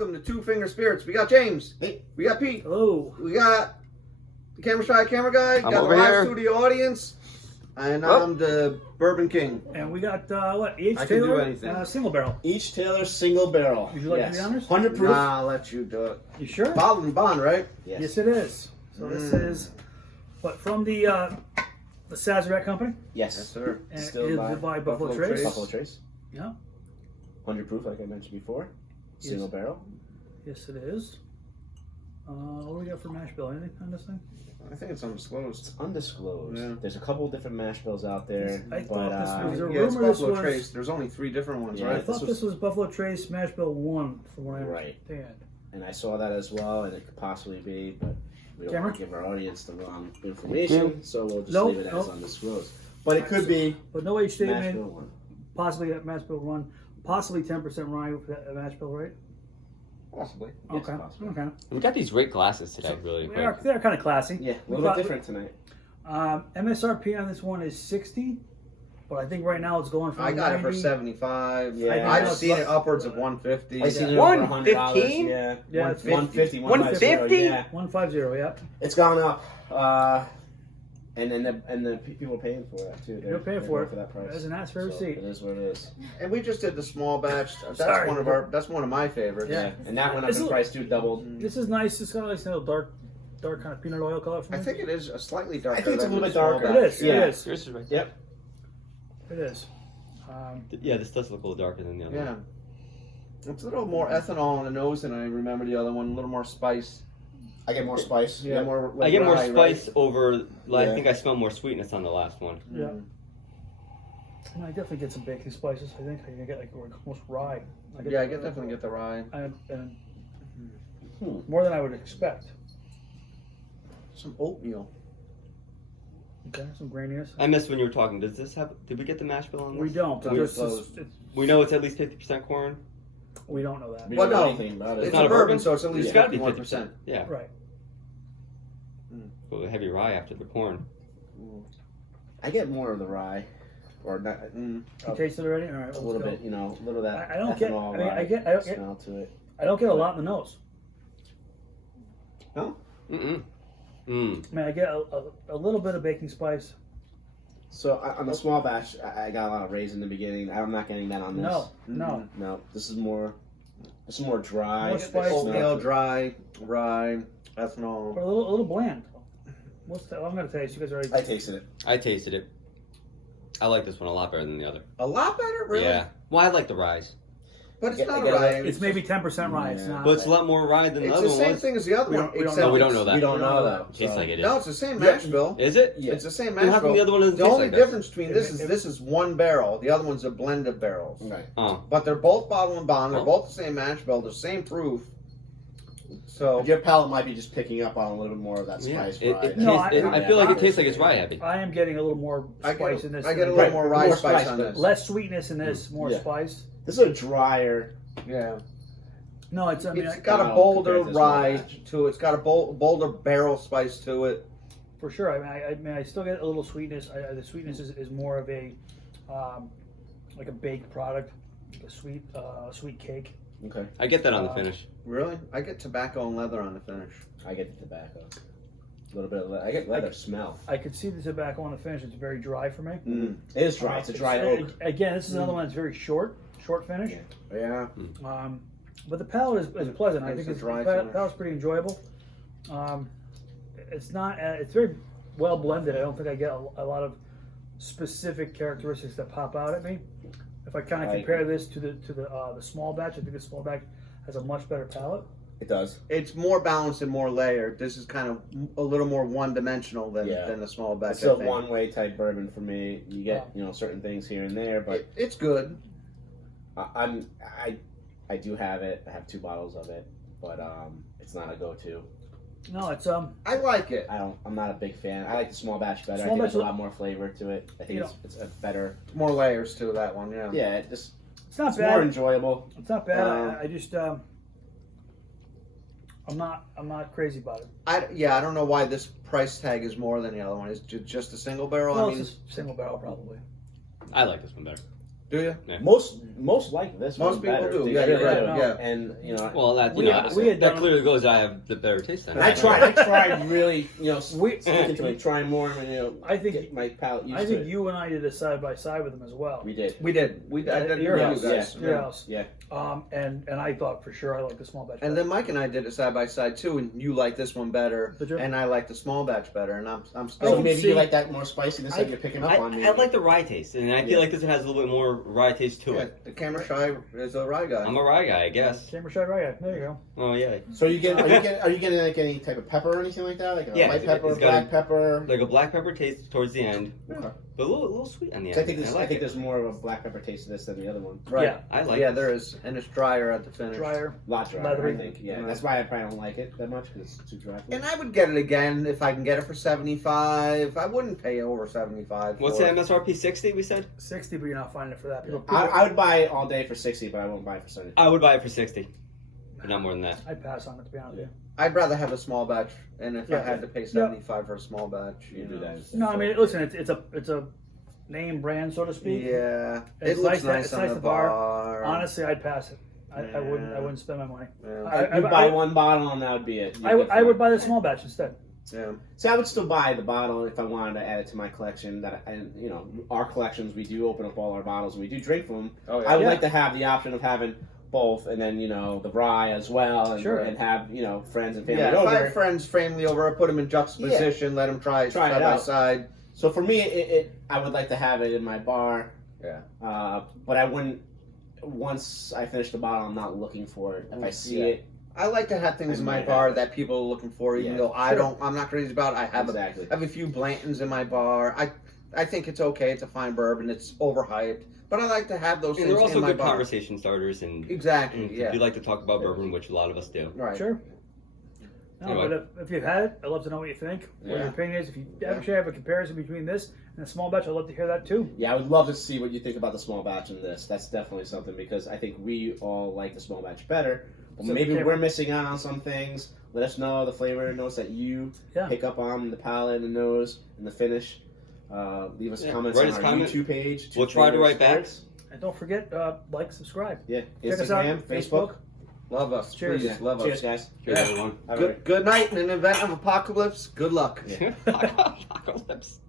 welcome to Two Finger Spirits. We got James. Hey. We got Pete. Hello. We got the camera shy camera guy. We I'm got the over live here. studio audience. And I'm the Bourbon King. And we got, what, E.H. I can do Taylor? anything. Single barrel. Each Taylor single barrel. Would you like yes. to be honest? 100 proof. Nah, I'll let you do it. You sure? Bottled and bond, right? Yes, it is. So this is, what, from the Sazerac Company? Yes. Yes, sir. And Still it is by by Buffalo Buffalo Trace. Trace. Buffalo Trace. Yeah. 100 proof, like I mentioned before. Single Yes. barrel. Yes, it is. What do we got for mash bill? Anything on this thing? I think it's undisclosed. It's undisclosed. Yeah. There's a couple different mash bills out there. I but, thought this was a Yeah, it's rumor. This Buffalo was. Trace. There's only 3 different ones, Yeah, I right? thought this was Buffalo Trace mash bill 1, from what I Right. understand. and I saw that as well, and it could possibly be, but we don't Camera? want to give our audience the wrong information, so we'll just Nope, leave it as nope. undisclosed. But it could be But no age mash bill statement. 1. Possibly at mash bill 1. Possibly 10% rye for that mash bill, right? Possibly. Yes, Okay. possibly. Okay. We got these great glasses today, really quick. They're kind of classy. Yeah, a We little thought- bit different tonight. MSRP on this one is 60, but I think right now it's going for I got it for 90. 75. Yeah. I've I seen it upwards of 150. I've seen it One over $100. 15? Yeah, Yeah, it's 150, 150? Yeah, 150, yep. it's gone up. And the people are paying for that too. They're paying for going it. for that price. There's an ask for a So receipt. it is what it is. And we just did the small batch. That's Sorry. That's one of my favorites. Yeah. And that went up It's in a- price too, doubled. This is nice. It's got a nice little dark kind of peanut oil color for me. I think it is a slightly darker. I think it's a than little the bit small darker. batch. It is. Yeah. It is. Yours is right. Yep. It is. Yeah, this does look a little darker than the other Yeah. one. It's a little more ethanol on the nose than I remember the other one. A little more spice. I get more spice. Yeah, Yep. more. I get more rye, spice right? over. I Yeah. think I smell more sweetness on the last one. Yeah. Mm. And I definitely get some baking spices. I think I can get like almost rye. Yeah, I get definitely get the rye. And Hmm. more than I would expect. Some oatmeal. Okay, some graininess. I missed when you were talking. Does this have? Did we get the mash bill on this? We don't. It's Because undisclosed. We know it's at least 50% corn. we don't know that. We Well, don't know no. anything about it. It's not a a bourbon, bourbon? so it's at least It's got to be 51%. 50%. Yeah. Right. Well, the heavy rye after the corn. I get more of the rye, or not, Mm. You tasted it already? All right. a let's little go. bit, you know, a little of that I don't get. ethanol I mean, rye I don't get. smell to it. I don't get a lot in the nose. Mm-mm. Mm. I mean, I get a little bit of baking spice. So on the small batch, I got a lot of raisin in the beginning. I'm not getting that on this. No. No, this is more dry. More spice. Oatmeal, dry, rye, ethanol. But a little bland. What's that? I'm gonna taste. You guys already. I tasted it. I tasted it. I like this one a lot better than the other. A lot better, really. Yeah. Well, I like the rye. But it's I not get a rye. It's maybe 10% rye. It's Yeah. not. But it's a lot more rye than the It's other the one same was. thing as the other We one. don't- we don't except No, we don't it's- know that. We don't know that. that. Tastes like it is. No, it's the same mash bill. Is it? Yeah. It's the same Then mash how come bill. the other one doesn't The taste only like that? difference between this is one barrel. The other one's a blend of barrels. Right. Oh. But they're both bottle and bond. They're Oh. both the same mash bill. They're same proof. So Your palate might be just picking up on a little bit more of that Yeah. spice It, rye. it No, tastes, I feel like it tastes like it's rye heavy. I am getting a little more I spice get, in this. I get a than- little more rye More spice spice, on but this. less sweetness in this, more Yeah. spice. This is a drier. Yeah. No, it's. I mean, It's I, got a Wow, bolder compared to small rye batch. to it. It's got a bolder barrel spice to it. for sure. I mean, I still get a little sweetness. The sweetness is more of a, like a baked product, like a sweet cake. Okay. I get that on the finish. Really? I get tobacco and leather on the finish. I get the tobacco. A little bit of I get leather smell. I could see the tobacco on the finish. It's very dry for me. Mm. It is dry. It's a dry oak. Again, this is another one that's very short finish. Yeah. But the palate is pleasant. I It's think a it's dry the finish. palate's pretty enjoyable. It's not. It's very well blended. I don't think I get a lot of specific characteristics that pop out at me. If I kind of compare this to the small batch, I think the small batch has a much better palate. It does. It's more balanced and more layered. This is kind of a little more one-dimensional than the small batch. It's still I think. one-way type bourbon for me. You get certain things here and there, but It's good. I do have it. I have 2 bottles of it, but it's not a go-to. No, it's I like it. I'm not a big fan. I like the small batch better. Small I think batch there's a lot more flavor to it. I think You it's a better. More layers to that one. Yeah. Yeah, it's not more bad. enjoyable. It's not bad. I just I'm not crazy about it. I don't know why this price tag is more than the other one. Is just a single barrel? Well, I mean, it's just single barrel probably. I like this one better. Do you? Most like this. Most one people better. do. They Yeah, really you're right. do. Yeah. And Well, that We had that done- clearly goes. I have the better taste then. And I tried really, We- sticking to it, trying more, and I think- get my palate used I to think it. you and I did a side by side with them as well. We did. We did. I did At your with house, you guys. Your house. Yeah. And I thought for sure I like the small batch. And better. then Mike and I did it side by side too, and you like this one better, Did you? and I like the small batch better, and I'm I still. So can maybe see- you like that more spiciness that you're picking up on. Maybe. I like the rye taste, and I feel like this one has a little bit more rye taste to Yeah, it. the camera shy is a rye guy. I'm a rye guy, I guess. Camera shot right. There you go. Oh yeah, So are you getting like any type of pepper or anything like that? Like a Yeah, white it's pepper, got black pepper? like a black pepper taste towards the end, Okay. but a little sweet on the 'Cause end. I like think it. there's more of a black pepper taste to this than the other one. Right. Yeah. I like. Yeah, it. there is, and it's drier at the finish. Drier. A lot drier, Leathery. I think. Yeah, Right. that's why I probably don't like it that much because it's too dry. For me. And I would get it again if I can get it for 75. I wouldn't pay over 75. What's for the it. MSRP? 60. We said. 60, but you're not finding it for that. People, I would buy it all day for 60, but I won't buy it for 70. I would buy it for 60, but not more than that. I'd pass on it to be honest with you. I'd rather have a small batch, and if I Yeah. had to pay 75 for a small batch, You do know. that. No, I mean, listen, it's a name brand, so to speak. Yeah, It's it looks nice to- nice it's on nice the to bar. bar. Honestly, I'd pass it. I Yeah. wouldn't spend my money. Yeah. I- You buy one bottle and that would be it. I would buy the small batch instead. Yeah. See, I would still buy the bottle if I wanted to add it to my collection. Our collections, we do open up all our bottles and we do drink from them. Oh I would Yeah. like to have the option of having both, and then the rye as well, and, Sure. and have friends and family Yeah, if I over. have friends, family over, I put them in juxtaposition, let them try it Try it side by out. side. So for me, I would like to have it in my bar. Yeah. But I wouldn't. Once I finish the bottle, I'm not looking for it. If I see Yeah. it, I like to have things I in my might bar have it. that people are looking for, even Yeah. though Sure. I'm not crazy about it. I have exactly. I have a few Blantons in my bar. I think it's okay. It's a fine bourbon. It's overhyped, but I like to have those And things they're also in my good bar. conversation starters, and Exactly. Yeah. if you like to talk about bourbon, which a lot of us do. Right. Sure. No, Anyway. but if you've had it, I'd love to know what you think. What Yeah. your opinion is. If you Yeah. actually have a comparison between this and the small batch, I'd love to hear that too. Yeah, I would love to see what you think about the small batch in this. That's definitely something because I think we all like the small batch better. But So maybe the we're missing out on some things. Let us know the flavor notes that you Yeah. pick up on the palate and nose and the finish. Leave us Yeah. comments Write on us our comment. YouTube page. We'll try to Favorite write back. Sports. And don't forget, like, subscribe. Yeah, Check us out. Instagram, Facebook. Love us. Cheers. Please, Yeah. love Cheers, us. guys. Cheers, Yeah. everyone. Have a Good night. In an event of apocalypse, good luck. Yeah. Apocalypse.